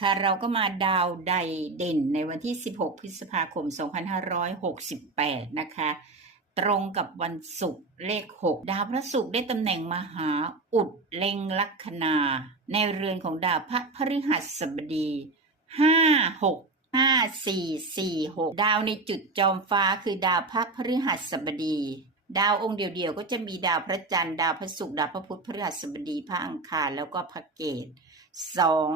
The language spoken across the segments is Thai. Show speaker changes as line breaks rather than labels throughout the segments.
ค่ะเราก็มาดาวใดเด่นในวันที่ 16 พฤษภาคม 2568 นะคะ ตรงกับวันศุกร์เลข 6 ดาวพระศุกร์ได้ตำแหน่งมหาอุดเล็งลัคนา ในเรือนของดาวพระพฤหัสบดี 5 6 5 4 4 6 ดาวในจุดจอมฟ้าคือดาวพระพฤหัสบดี ดาวองค์เดียวๆ ก็จะมีดาวพระจันทร์ดาวพระศุกร์ดาวพระพุธพฤหัสบดีพระอังคารแล้วก็พระเกตสอง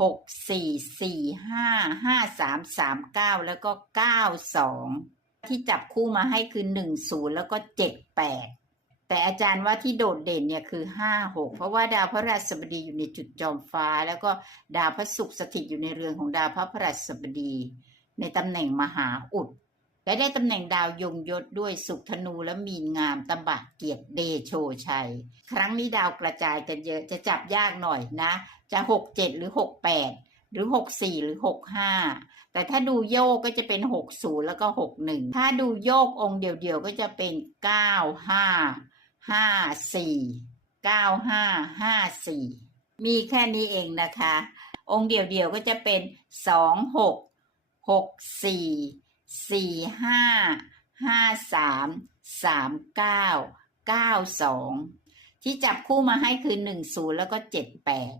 หกสี่สี่ห้าห้าสามสามเก้าแล้วก็เก้าสองที่จับคู่มาให้คือหนึ่งศูนย์แล้วก็เจ็ดแปดแต่อาจารย์ว่าที่โดดเด่นเนี่ยคือห้าหกเพราะว่าดาวพระราชบดีอยู่ในจุดจอมฟ้า แล้วก็ดาวพระศุกร์สถิตอยู่ในเรือนของดาวพระพระราชบดี ในตำแหน่งมหาอุด และได้ตำแหน่งดาวยงยศด้วยสุขธนูและมีนงามตบะเกียรติเดโชชัย ครั้งนี้ดาวกระจายกันเยอะจะจับยากหน่อยนะ จะหกเจ็ดหรือหกแปดหรือหกสี่หรือหกห้าแต่ถ้าดูโยกก็จะเป็นหกศูนย์แล้วก็หกหนึ่งถ้าดูโยกองเดียวๆก็จะเป็นเก้าห้าห้าสี่เก้าห้าห้าสี่มีแค่นี้เองนะคะ องค์เดียวๆก็จะเป็นสองหกหกสี่ สี่ห้าห้าสามสามเก้าเก้าสองที่จับคู่มาให้คือหนึ่งศูนย์แล้วก็เจ็ดแปด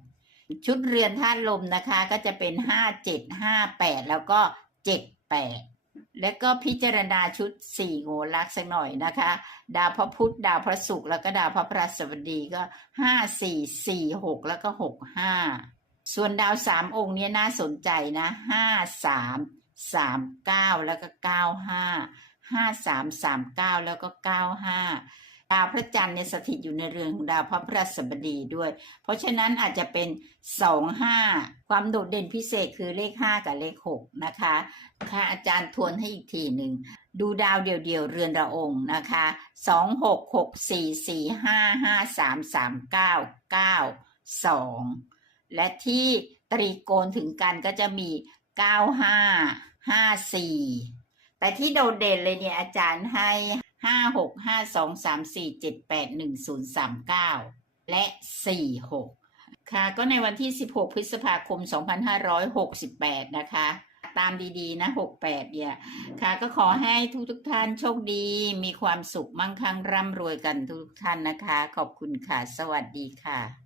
ชุดเรือนธาตุลมนะคะ ก็จะเป็นห้าเจ็ดห้าแปดแล้วก็เจ็ดแปดแล้วก็พิจารณาชุดสี่โงลักษณ์สักหน่อยนะคะ ดาวพระพุธดาวพระศุกร์แล้วก็ดาวพระพฤหัสบดีก็ห้าสี่สี่หกแล้วก็หกห้าส่วนดาวสามองค์นี้น่าสนใจนะห้าสาม สามเก้าแล้วก็เก้าห้าห้าสามสามเก้าแล้วก็เก้าห้าดาวพระจันทร์เนี่ยสถิตอยู่ในเรือนของดาวพระพฤหัสบดีด้วย เพราะฉะนั้นอาจจะเป็นสองห้าความโดดเด่นพิเศษคือเลขห้ากับเลขหกนะคะค่ะอาจารย์ทวนให้อีกทีหนึ่งดูดาวเดี่ยวๆเรือนระองค์นะคะสองหกหกสี่สี่ห้าห้าสามสามเก้าเก้าสองและที่ตรีโกณถึงกันก็จะมี เก้าห้าห้าสี่แต่ที่โดดเด่นเลยเนี่ยอาจารย์ให้ห้าหกห้าสองสามสี่เจ็ดแปดหนึ่งศูนย์สามเก้าและสี่หกค่ะก็ในวันที่ 16 พฤษภาคม 2568 นะคะ ตามดีๆ นะ 68 เนี่ย ค่ะ ก็ขอให้ทุกทุกท่านโชคดี มีความสุขมั่งคั่งร่ำรวยกันทุกท่านนะคะ ขอบคุณค่ะ สวัสดีค่ะ